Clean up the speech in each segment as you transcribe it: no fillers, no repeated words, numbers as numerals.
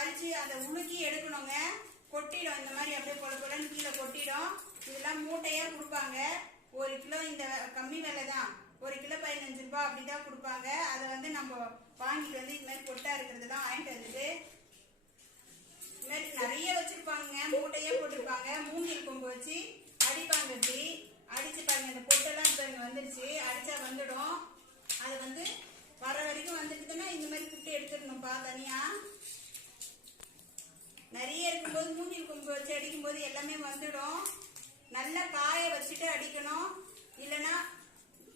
பறிச்சு அதை உலுக்கி எடுக்கணுங்க. கொட்டிடும், இந்த மாதிரி அப்படியே பொல பொலன்னு கீழே கொட்டிடும். இதெல்லாம் மூட்டையா கொடுப்பாங்க. 1 கிலோ இந்த கம்மி விலை தான், 1 கிலோ 15 ரூபாய் அப்படிதான் கொடுப்பாங்க. அதை வந்து நம்ம வாங்கிட்டு வந்து இது மாதிரி கொட்டா இருக்கிறதெல்லாம் வாங்கிட்டு வந்துட்டு இது மாதிரி நிறைய வச்சிருப்பாங்க. மூட்டையே போட்டிருப்பாங்க. மூங்கில் கொம்பு வச்சு அடிப்பாங்க. இப்படி அடிச்சு பாருங்க, இந்த பொட்டெல்லாம் இப்போ இங்கே வந்துடுச்சு. அடிச்சா வந்துடும். அது வந்து வர வரைக்கும் வந்துட்டுதுன்னா இந்த மாதிரி புட்டு எடுத்துடணும்ப்பா. தனியா நிறைய இருக்கும்போது மூங்கில் கொம்பு வச்சு அடிக்கும்போது எல்லாமே வந்துடும். நல்லா காய வச்சுட்டு அடிக்கணும். இல்லைன்னா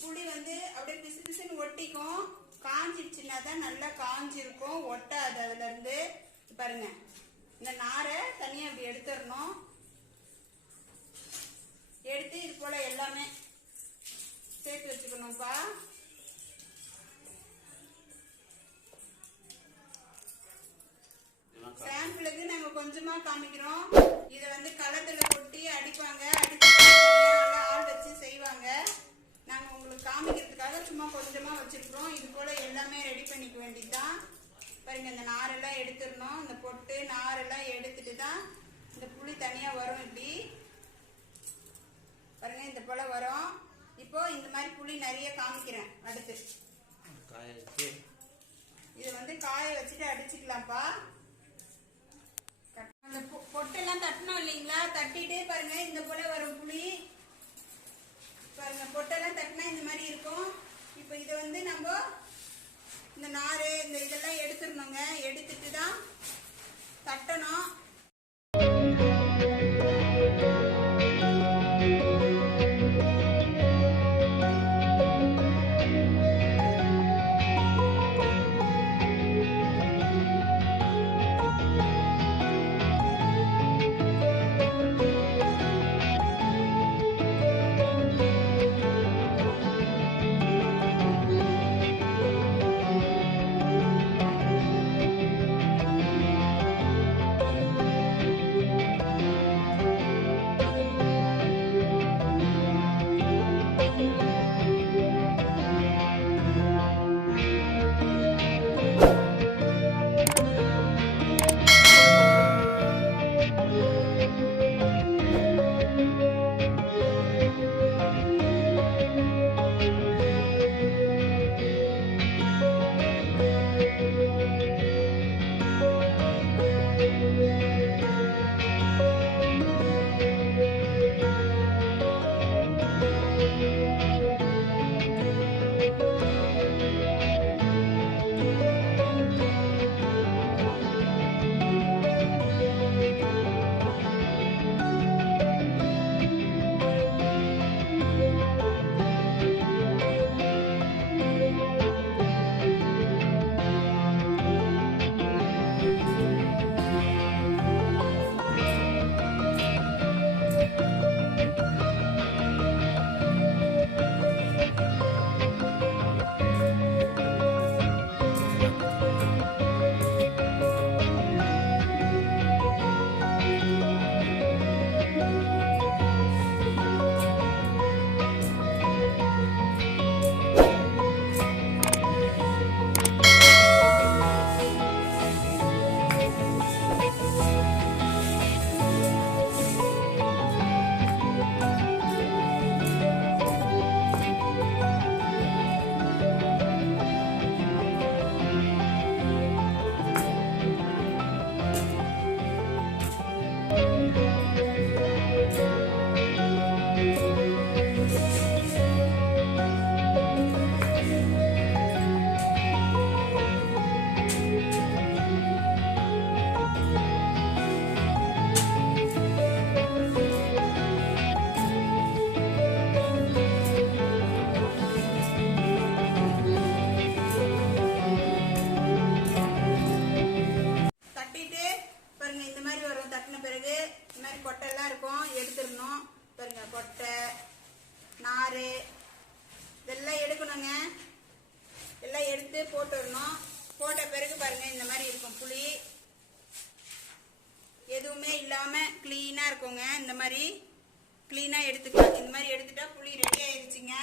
புளி வந்து அப்படியே பிசு பிசுன்னு ஒட்டிக்கும். காஞ்சிடுச்சுன்னா தான் நல்லா காஞ்சிருக்கும், ஒட்டாது. அதுல இருந்து பாருங்க, இந்த நாரை தனியா அப்படி எடுத்துடணும். எடுத்து இது போல எல்லாமே சேர்த்து வச்சுக்கணும்ப்பா. சாம்பிளுக்கு நாங்க கொஞ்சமா காமிக்கிறோம். இதை வந்து களத்துல கொட்டி அடிப்பாங்க. அடிச்சு ஆள் வச்சு செய்வாங்க. நாங்க உங்களுக்கு காமிக்கிறதுக்காக சும்மா கொஞ்சமா வச்சிருக்கிறோம். இது போல எல்லாமே ரெடி பண்ணிக்க வேண்டியதுதான். பாருங்க, இந்த நாரெல்லாம் எடுத்துடணும். இந்த பொட்டு நாரெல்லாம் எடுத்துட்டு தான் இந்த புளி தனியா வரும். இப்படி பாருங்க, இந்த போல வரும். இப்போ இந்த மாதிரி புளி நிறைய காமிக்கிறேன். அடுத்து இது வந்து காய வச்சுட்டு அடிச்சுக்கலாம்ப்பா. அந்த பொட்டெல்லாம் தட்டணும் இல்லைங்களா? தட்டிட்டு பாருங்க, இந்த போல வரும் புளி. பாருங்க, பொட்டெல்லாம் தட்டினா இந்த மாதிரி இருக்கும். இப்போ இதை வந்து நம்ம இந்த நாறு இந்த இதெல்லாம் எடுத்துடணுங்க. எடுத்துட்டு தான் தட்டணும். நார் இதெல்லாம் எடுக்கணுங்க. எல்லாம் எடுத்து போட்டுடணும். போட்ட பிறகு பாருங்க இந்த மாதிரி இருக்கும். புளி எதுவுமே இல்லாம கிளீனா இருக்குங்க. இந்த மாதிரி கிளீனா எடுத்துக்கலாம். இந்த மாதிரி எடுத்துட்டா புளி ரெடி ஆயிடுச்சுங்க.